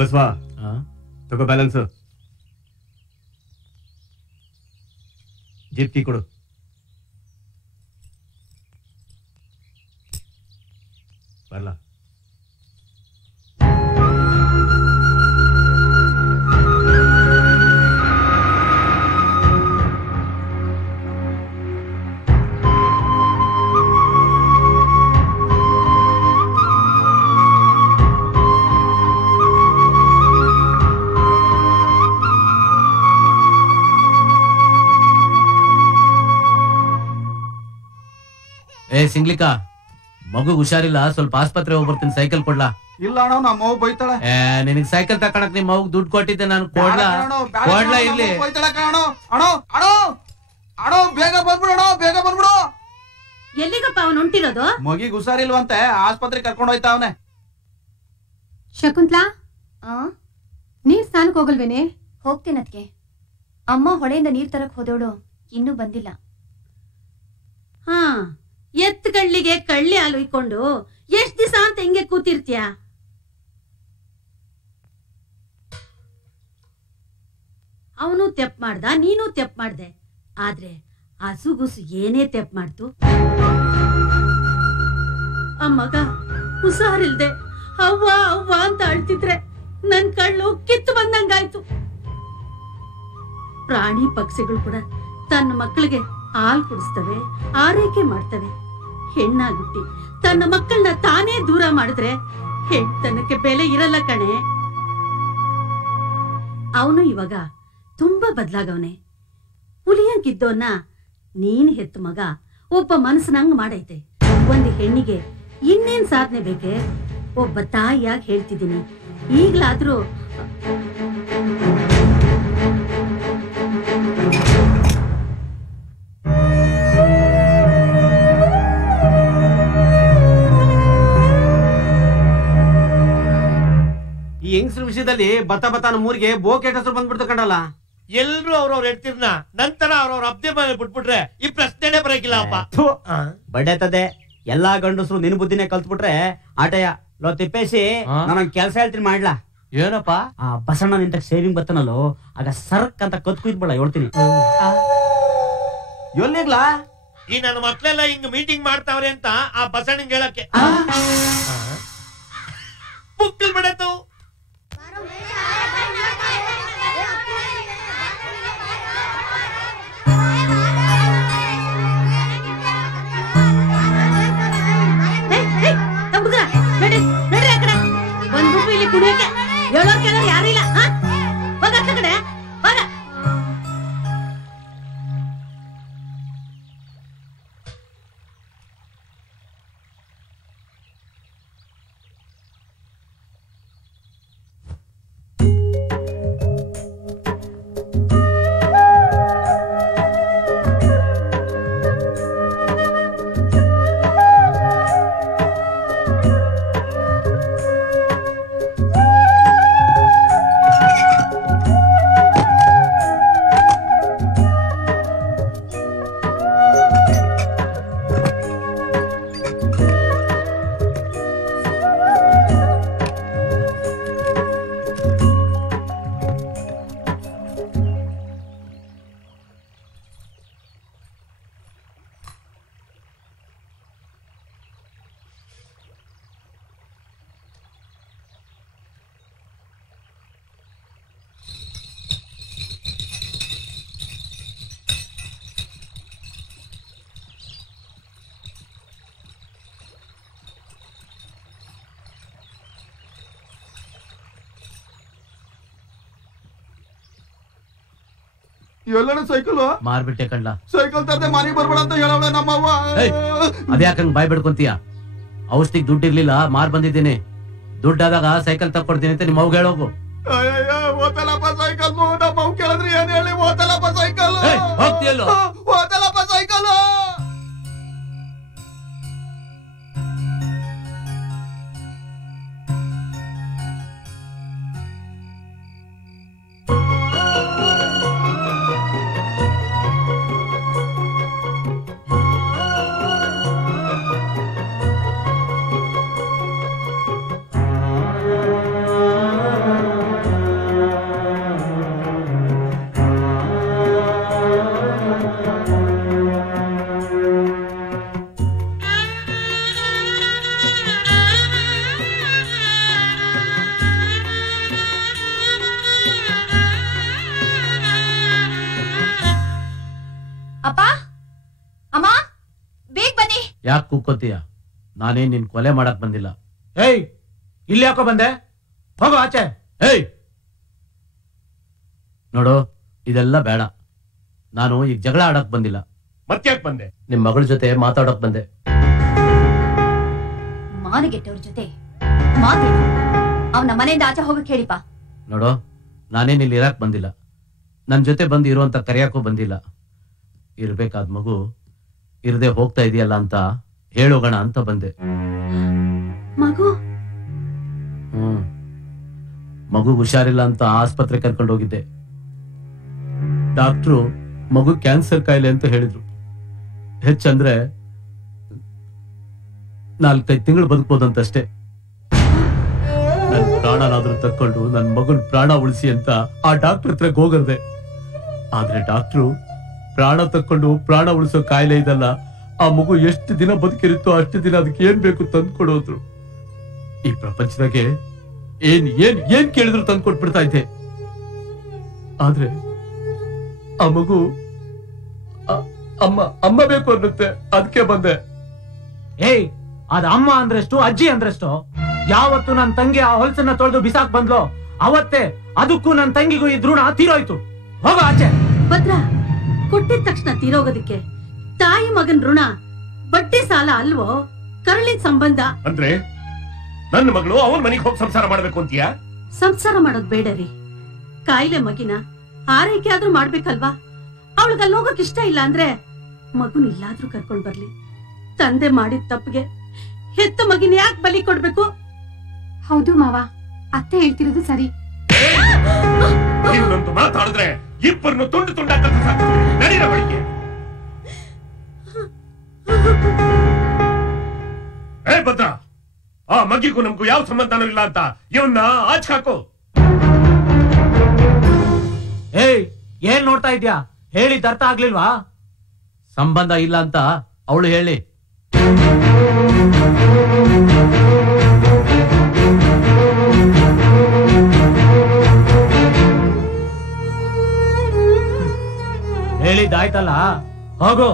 ಬಸವಾ ತಗೋ balance. Jeep key ಕೊಡು. ಬರ್ಲಾ. ಸಿಂಗ್ಲಿಕಾ, ಮಗು ಹುಷಾರಿಲ್ಲ, ಸ್ವಲ್ಪ ಆಸ್ಪತ್ರೆ ಹೋಗಿ ಬರ್ತೀನಿ. ಸೈಕಲ್ ಕೊಡ್ಲಾ? ಇಲ್ಲ ಅಣ್ಣ, ನಮ್ಮ ಅವ್ವ ಬೈತಾಳೆ. ನಿನಗ್ ಸೈಕಲ್ ತಕೊಳಕ್ ನಿಮ್ ಮಗು ದುಡ್ಡು ಕೊಟ್ಟಿದ್ದೆ ನಾನು. ಕೊಡ್ಲಾ ಇರ್ಲಿ. ಅಣ್ಣ ಬೇಗ ಬಂದ್ಬಿಡು, ಬೇಗ ಬಂದ್ಬಿಡು. ಎಲ್ಲಿಗಪ್ಪ ಅವನು ಹೊಂಟಿರೋದು? ಮಗಿಗ್ ಹುಷಾರಿಲ್ವಂತೆ, ಆಸ್ಪತ್ರೆ ಕರ್ಕೊಂಡು ಹೋಯ್ತಾವನೆ. ಶಕುಂತ್ಲಾ, ನೀರ್ ಸ್ನಾನಕ್ ಹೋಗಲ್ವೇನೆ? ಹೋಗ್ತೀನದ್ಕೆ. ಅಮ್ಮ ಹೊಳೆಯಿಂದ ನೀರ್ ತರಕ್ ಹೋದೋಳು ಇನ್ನೂ ಬಂದಿಲ್ಲ. ಹಾ, ಎತ್ ಕಳ್ಳಿಗೆ ಕಳ್ಳಿ ಹಾಲು ಇಕ್ಕೊಂಡು ಎಷ್ಟ್ ದಿವಸ ಅಂತ ಹೆಂಗೆ ಕೂತಿರ್ತೀಯ? ಅವನು ತೆಪ್ ಮಾಡ್ದ, ನೀನು ತೆಪ್ ಮಾಡ್ದೆ. ಆದ್ರೆ ಹಸುಗುಸು ಏನೇ ತೆಪ್ ಮಾಡ್ತು. ಅಮ್ಮಗ ಹುಷಾರಿಲ್ದೆ ಅವ್ವ ಅವ್ವ ಅಂತ ಅಳ್ತಿದ್ರೆ ನನ್ ಕಳ್ಳು ಕಿತ್ತು ಬಂದಂಗಾಯ್ತು. ಪ್ರಾಣಿ ಪಕ್ಷಿಗಳು ಕೂಡ ತನ್ನ ಮಕ್ಕಳಿಗೆ ಹಾಲು ಕುಡಿಸ್ತವೆ, ಆರೈಕೆ ಮಾಡ್ತವೆ. ಹೆಣ್ಣಾಗುಟ್ಟಿ ತನ್ನ ಮಕ್ಕಳನ್ನ ತಾನೇ ದೂರ ಮಾಡಿದ್ರೆ ಹೆಣ್ತನಕ್ಕೆ ಬೆಲೆ ಇರಲ್ಲ ಕಣೆ. ಅವನು ಇವಾಗ ತುಂಬಾ ಬದ್ಲಾಗವನೆ. ಹುಲಿಯಂಗಿದ್ದೋನ್ನ ನೀನ್ ಹೆತ್ತು ಮಗ ಒಬ್ಬ ಮನಸ್ಸನಂಗ್ ಮಾಡೈತೆ. ಒಂದು ಹೆಣ್ಣಿಗೆ ಇನ್ನೇನ್ ಸಾಧನೆ ಬೇಕೆ? ಒಬ್ಬ ತಾಯಿಯಾಗಿ ಹೇಳ್ತಿದ್ದೀನಿ, ಈಗ್ಲಾದ್ರೂ ಈ ಹೆಂಗಸ್ರ ವಿಷಯದಲ್ಲಿ ಬತ್ತ ಮೂರಿಗೆ ಬೋಕೆಟ್ ಹೆಸರು ಬಂದ್ಬಿಡ್ತು ಕಂಡಲ್ಲ. ಎಲ್ರು ಅವ್ರವ್ರ ಹೇಳ್ತಿರ್ನ ನಂತರ ಅವ್ರವ್ರ ಅಬ್ದೆ ಮೇಲೆ ಬಿಟ್ಬಿಟ್ರೆ ಈ ಪ್ರಶ್ನೆನೇ ಬರಕಿಲ್ಲ ಅಪ್ಪ. ಬಡ್ಡೆತದೆ ಎಲ್ಲಾ ಗಂಡಸರು ನಿನ್ ಬುದ್ಧಿನೇ ಕಲ್ತ್ಬಿಟ್ರೆ ಆಟಯ. ಲೋ ತಿಪ್ಪೇಸಿ, ನಾನೊಂದ್ ಕೆಲ್ಸ ಹೇಳ್ತೀನಿ ಮಾಡ್ಲಾ? ಏನಪ್ಪ? ಆ ಬಸಣ್ಣ ನಿಂತ ಸೇವಿಂಗ್ ಬತ್ತನಲ್ಲೋ, ಆಗ ಸರ್ಕ್ ಅಂತ ಕತ್ಕುಯ್ದ್ಬೇಡ ಹೇಳ್ತೀನಿ. ಎಲ್ಲಿಗ್ಲಾ? ಈ ನನ್ನ ಮಕ್ಳೆಲ್ಲ ಹಿಂಗ್ ಮೀಟಿಂಗ್ ಮಾಡ್ತಾವ್ರೆ ಅಂತ ಆ ಬಸಣ್ಣಂಗ್ ಹೇಳಕ್ಕೆ ಬುಕ್ಕಲ್ ಬಿಡತ್ತು. ಬಂದ್ಬಿಟ್ಟು ಇಲ್ಲಿ ಕುಡಿಯಕ್ಕೆ ಹೇಳೋರ್ ಕೆಲವ್ರು ಯಾರಿಲ್ಲ. ಹೋಗ ಕಡೆ ಹೋಗ. ಎಲ್ಲರೂ ಸೈಕಲ್ ಮಾರ್ಬಿಟ್ಟೆ ಕಂಡ. ಸೈಕಲ್ ತರದೆ ಮನೆಗೆ ಬರ್ಬೇಡ ಅಂತ ಹೇಳವಳ ನಮ್ಮವ್ವ. ಅದ್ಯಾಕಂಗ್ ಬಾಯ್ ಬಿಡ್ಕೊಂತೀಯ? ಔಷಧಿಗೆ ದುಡ್ಡು ಇರ್ಲಿಲ್ಲ, ಮಾರ್ ಬಂದಿದ್ದೀನಿ. ದುಡ್ಡಾದಾಗ ಸೈಕಲ್ ತಕ್ಕೊಡ್ತೀನಿ ಅಂತ ನಿಮ್ಮ ಅವ್ಗೆ ಹೇಳೋಗು. ಓತಲಪ್ಪ ಸೈಕಲ್. ನಮ್ಮ ಅವ್ ಕೇಳಿದ್ರಿ ಏನ್ ಹೇಳಿ? ಓತಲಪ್ಪ ಸೈಕಲ್. ಹೋಗ್ತೀಯಲ್ಲೋ? ಓತಲಪ್ಪ ಸೈಕಲ್. ಯಾಕೆ ಕೂಕೋತೀಯ? ನಾನೇನ್ ನಿನ್ ಕೊಲೆ ಮಾಡಕ್ ಬಂದಿಲ್ಲ. ಏಯ್, ಇಲ್ಲಿ ಯಾಕೋ ಬಂದೆ? ಹೋಗೋ ಆಚೆ. ಏಯ್ ನೋಡು, ಇದೆಲ್ಲ ಬೇಡ. ನಾನು ಈಗ ಜಗಳ ಆಡಕ್ ಬಂದಿಲ್ಲ. ಮತ್ತ್ಯಾಕ್ ಬಂದೆ? ನಿಮ್ ಮಗಳ ಜೊತೆ ಮಾತಾಡಕ್ ಬಂದೆ. ಮಾನಗೆಟ್ಟವ್ರ ಜೊತೆ ಮಾತೇನು? ಅವನ ಮನೆಯಿಂದ ಆಚೆ ಹೋಗಕ್ ಹೇಳಿಪ. ನೋಡು, ನಾನೇನ್ ಇಲ್ಲಿ ಇರಕ್ ಬಂದಿಲ್ಲ. ನನ್ ಜೊತೆ ಬಂದು ಇರುವಂತ ಕರೆಯಕ್ಕೂ ಬಂದಿಲ್ಲ. ಇರ್ಬೇಕಾದ ಮಗು ಇರದೆ ಹೋಗ್ತಾ ಇದೆಯಲ್ಲ ಅಂತ ಹೇಳೋಗೋಣ ಅಂತ ಬಂದೆ. ಮಗು ಮಗು ಹುಷಾರಿಲ್ಲ ಅಂತ ಆಸ್ಪತ್ರೆ ಕರ್ಕೊಂಡು ಹೋಗಿದ್ದೆ. ಡಾಕ್ಟ್ರು ಮಗು ಕ್ಯಾನ್ಸರ್ ಕಾಯಿಲೆ ಅಂತ ಹೇಳಿದ್ರು. ಹೆಚ್ಚಂದ್ರೆ 4-5 ತಿಂಗಳು ಬದುಕ್ಬೋದಂತಷ್ಟೇ. ನನ್ ಪ್ರಾಣನಾದ್ರೂ ತಕ್ಕೊಂಡು ನನ್ ಮಗನ್ ಪ್ರಾಣ ಉಳಿಸಿ ಅಂತ ಆ ಡಾಕ್ಟರ್ ಹತ್ರ ಹೋಗದೆ. ಆದ್ರೆ ಡಾಕ್ಟ್ರು ಪ್ರಾಣ ತಕ್ಕೊಂಡು ಪ್ರಾಣ ಉಳಿಸೋ ಕಾಯಿಲೆ ಇದಲ್ಲ, ಆ ಮಗು ಎಷ್ಟು ದಿನ ಬದುಕಿರುತ್ತೋ ಅಷ್ಟು ದಿನ ಅದಕ್ಕೆ ಏನ್ ಬೇಕು ತಂದ್ಕೊಡೋದ್ರು. ಈ ಪ್ರಪಂಚದಾಗೆ ಏನ್ ಏನ್ ಏನ್ ಕೇಳಿದ್ರು ತಂದ್ಕೊಟ್ಬಿಡ್ತಾ ಇದ್ದೆ. ಆದ್ರೆ ಆ ಮಗು ಅಮ್ಮ ಅಮ್ಮ ಬೇಕು ಅನ್ನುತ್ತೆ. ಅದಕ್ಕೆ ಬಂದೆ. ಏಯ್, ಅದ ಅಮ್ಮ ಅಂದ್ರಷ್ಟು, ಅಜ್ಜಿ ಅಂದ್ರಷ್ಟು. ಯಾವತ್ತು ನನ್ ತಂಗಿ ಆ ಹೊಲಸನ್ನ ತೊಳೆದು ಬಿಸಾಕ್ ಬಂದ್ಲೋ ಅವತ್ತೇ ಅದಕ್ಕೂ ನನ್ ತಂಗಿಗೂ ಈ ಋಣ ತೀರೋಯ್ತು. ಹೋಗೋ ಆಚೆ. ಭದ್ರ, ಕೊಟ್ಟಿದ ತಕ್ಷಣ ತೀರೋಗೋದಕ್ಕೆ ತಾಯಿ ಮಗನ್ ಋಣ ಬಡ್ಡಿ ಸಾಲ ಅಲ್ವೋ? ಕರಳಿನ ಸಂಬಂಧ. ಅಂದ್ರೆ ನನ್ನ ಮಗಳು ಅವನ್ ಮನೆಗೆ ಹೋಗಿ ಸಂಸಾರ ಮಾಡ್ಬೇಕು ಅಂತೀಯಾ? ಸಂಸಾರ ಮಾಡೋದ್ ಬೇಡ ರೀ. ಕಾಯಿಲೆ ಮಗಿನ ಆರೈಕೆ ಆದ್ರೂ ಮಾಡ್ಬೇಕಲ್ವಾ? ಅವಳಿಗೆ ಅಲ್ಲಿ ಹೋಗಕ್ ಇಷ್ಟ ಇಲ್ಲ ಅಂದ್ರೆ ಮಗುನ್ ಇಲ್ಲಾದ್ರೂ ಕರ್ಕೊಂಡ್ ಬರ್ಲಿ. ತಂದೆ ಮಾಡಿದ ತಪ್ಪಿಗೆ ಹೆತ್ತ ಮಗಿನ ಯಾಕೆ ಬಲಿ ಕೊಡ್ಬೇಕು? ಹೌದು ಮಾವ, ಅತ್ತೆ ಹೇಳ್ತಿರೋದು ಸರಿ. ಇನ್ನೊಂದು ಮಾತಾಡಿದ್ರೆ ಇಬ್ಬರನ್ನು ತುಂಡು ತುಂಡಾಕ ನಡೀರ ಬಳಿಗೆ. ಏ ಭದ್ರ, ಆ ಮಗಿಗೂ ನಮ್ಗೂ ಯಾವ ಸಂಬಂಧನೂ ಇಲ್ಲ ಅಂತ ಇವನ್ನ ಆಚೆ ಹಾಕು. ಏಯ್, ಏನ್ ನೋಡ್ತಾ ಇದ್ಯಾ? ಹೇಳಿದ ಅರ್ಥ ಆಗ್ಲಿಲ್ವಾ? ಸಂಬಂಧ ಇಲ್ಲ ಅಂತ ಅವಳು ಹೇಳಿ. ಹೇಳಿದ್ದಾಯ್ತಲ್ಲ, ಹೋಗು.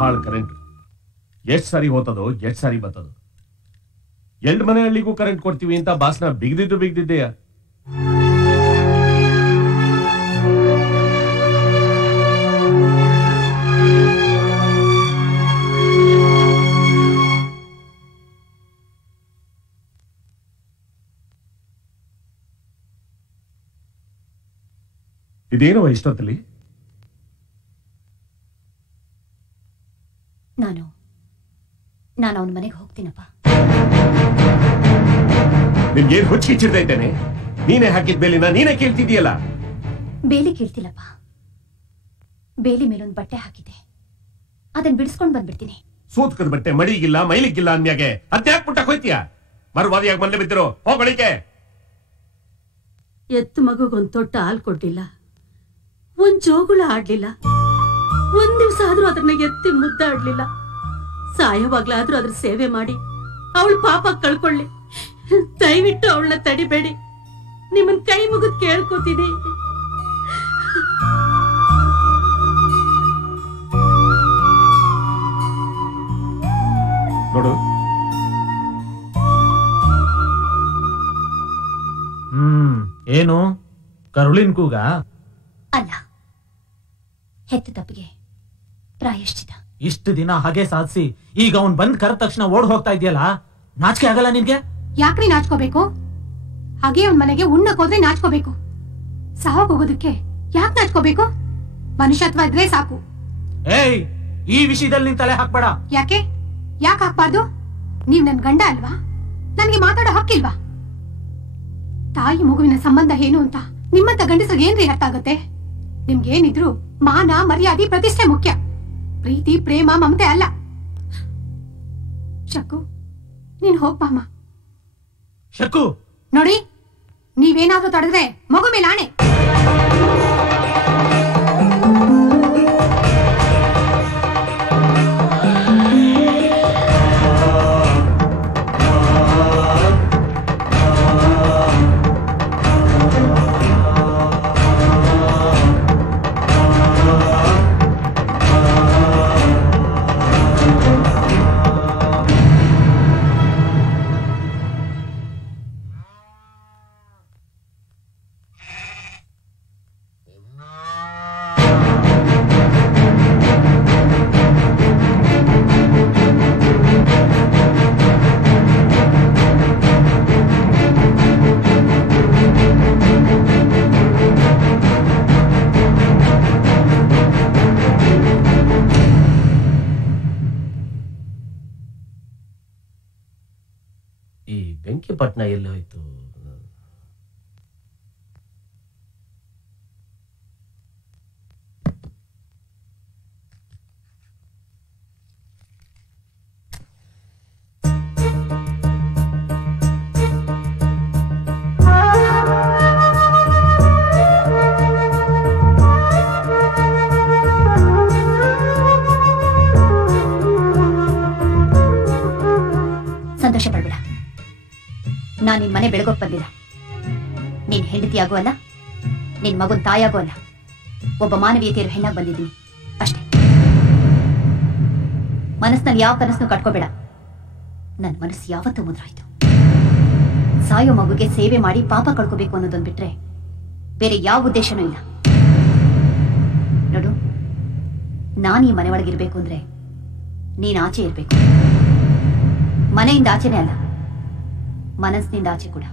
ಹಾಳ್ ಕರೆಂಟ್ ಎಷ್ಟ್ ಸಾರಿ ಹೋತದೋ ಎಷ್ಟ್ ಸಾರಿ ಬರ್ತದೋ. ಎಲ್ಡ್ ಮನೆ ಹಳ್ಳಿಗೂ ಕರೆಂಟ್ ಕೊಡ್ತೀವಿ ಅಂತ ಬಾಸ್ನ ಬಿಗ್ದಿದ್ದೆಯಾ? ಇದೇನೋ ಇಷ್ಟೊತ್ತಲ್ಲಿ ನಾನು ಅವನ ಮನೆಗೆ ಹೋಗ್ತೀನಪ್ಪ. ನಿನ್ಗೇನ್ ಹುಚ್ಚಿಚ್ಚಿರ್ತೈತೇನೆ? ನೀನೇ ಹಾಕಿದ ಬೇಲಿನ ನೀನೇ ಕೇಳ್ತಿದ್ದೀಯಲ್ಲ. ಬೇಲಿ ಕೇಳ್ತಿಲ್ಲಪ್ಪ, ಬೇಲಿ ಮೇಲೊಂದು ಬಟ್ಟೆ ಹಾಕಿದೆ, ಅದನ್ನ ಬಿಡಿಸ್ಕೊಂಡ್ ಬಂದ್ಬಿಡ್ತೀನಿ. ಸೂತ್ಕದ ಬಟ್ಟೆ ಮಡಿಗಿಲ್ಲ ಮೈಲಿಗಿಲ್ಲ ಅಂದ್ಮ್ಯಾಗೆ ಅದ್ಯಾಕ್ ಮುಟ್ಟಕ್ ಹೋಯ್ತೀಯ? ಮರುವಾದಿಯಾಗಿ ಮನೆ ಬಿದ್ದಿರೋ ಹೋಗಳಿಕೆ. ಎತ್ತು ಮಗುಗೊಂದ್ ತೊಟ್ಟ ಹಾಲು ಕೊಡ್ಲಿಲ್ಲ, ಒಂದ್ ಜೋಗುಳ ಆಡ್ಲಿಲ್ಲ, ಒಂದ್ ದಿವ್ಸ ಆದ್ರೂ ಅದನ್ನ ಎತ್ತಿ ಮುದ್ದಾಡ್ಲಿಲ್ಲ. ಸಾಯವಾಗ್ಲಾದ್ರೂ ಅದ್ರ ಸೇವೆ ಮಾಡಿ ಅವಳು ಪಾಪ ಕಳ್ಕೊಳ್ಳಿ. ದಯವಿಟ್ಟು ಅವಳನ್ನ ತಡಿಬೇಡಿ, ನಿಮ್ಮನ್ ಕೈ ಮುಗಿದ್ ಕೇಳ್ಕೊತೀನಿ. ನೋಡು, ಏನು ಕರುಳಿನ ಕೂಗ? ಅಲ್ಲ, ಹೆತ್ತ ತಪ್ಪಿಗೆ ಪ್ರಾಯಶ್ಚಿತ. ಇಷ್ಟು ದಿನ ಹಾಗೆ ಸಾಧಿಸಿ ಈಗ ಅವನ್ ಬಂದ್ ಕರೆದ ತಕ್ಷಣ ಓಡ್ ಹೋಗ್ತಾ ಇದೆಯಲ್ಲ, ನಾಚಿಕೆ ಆಗಲ್ಲ ನಿನ್ಗೆ? ಯಾಕ್ರಿ ನಾಚ್ಕೋಬೇಕು? ಹಾಗೆ ಅವನ್ ಮನೆಗೆ ಉಣ್ಣಕ್ ಹೋದ್ರೆ ನಾಚ್ಕೋಬೇಕು, ಸಾವಕ್ ಹೋಗೋದಕ್ಕೆ ಯಾಕೆ ನಾಚ್ಕೋಬೇಕು? ಮನುಷ್ಯತ್ವ ಇದ್ರೆ ಸಾಕು. ಏಯ್, ಈ ವಿಷಯದಲ್ಲಿ ನಿನ್ ತಲೆ ಹಾಕ್ಬೇಡ. ಯಾಕೆ ಹಾಕ್ಬಾರ್ದು? ನೀವ್ ನನ್ ಗಂಡ ಅಲ್ವಾ? ನನ್ಗೆ ಮಾತಾಡೋ ಹಕ್ಕಿಲ್ವಾ? ತಾಯಿ ಮಗುವಿನ ಸಂಬಂಧ ಏನು ಅಂತ ನಿಮ್ಮಂತ ಗಂಡಸ್ರಿಗೆ ಏನ್ರಿ ಅರ್ಥ ಆಗತ್ತೆ? ನಿಮ್ಗೇನಿದ್ರು ಮಾನ ಮರ್ಯಾದೆ ಪ್ರತಿಷ್ಠೆ ಮುಖ್ಯ, ಪ್ರೀತಿ ಪ್ರೇಮ ಮಮತೆ ಅಲ್ಲ. ಶಕ್ಕು, ನೀನ್ ಹೋಗ್ಬಾಮ. ಶಕ್ಕು, ನೋಡಿ, ನೀವೇನಾದ್ರೂ ತಡೆದ್ರೆ ಮಗು ಮೇಲೆ ಆಣೆ. ಪಟ್ನ ಎಲ್ಲಿ ಹೋಯ್ತು? ಸಂತೋಷ ಪಡ್ಬೇಡ. ನಾನು ನಿನ್ ಮನೆ ಬೆಳಗೋಕ್ ಬಂದಿಲ್ಲ. ನೀನ್ ಹೆಂಡತಿಯಾಗೂ ಅಲ್ಲ, ನಿನ್ ಮಗನ್ ತಾಯಾಗೂ ಅಲ್ಲ, ಒಬ್ಬ ಮಾನವೀಯತೆಯ ಹೆಣ್ಣಾಗಿ ಬಂದಿದ್ದೀನಿ ಅಷ್ಟೇ. ಮನಸ್ಸಿನಲ್ಲಿ ಯಾವ ಕನಸನ್ನು ಕಟ್ಕೋಬೇಡ. ನನ್ನ ಮನಸ್ಸು ಯಾವತ್ತೂ ಮುದ್ರಾಯ್ತು. ಸಾಯೋ ಮಗುಗೆ ಸೇವೆ ಮಾಡಿ ಪಾಪ ಕಳ್ಕೋಬೇಕು ಅನ್ನೋದೊಂದು ಬಿಟ್ರೆ ಬೇರೆ ಯಾವ ಉದ್ದೇಶನೂ ಇಲ್ಲ. ನೋಡು, ನಾನು ಈ ಮನೆ ಒಳಗಿರ್ಬೇಕು ಅಂದ್ರೆ ನೀನ್ ಆಚೆ ಇರ್ಬೇಕು. ಮನೆಯಿಂದ ಆಚೆನೇ ಅಲ್ಲ, ಮನಸ್ಸಿನಿಂದ ಆಚೆ ಕೂಡ.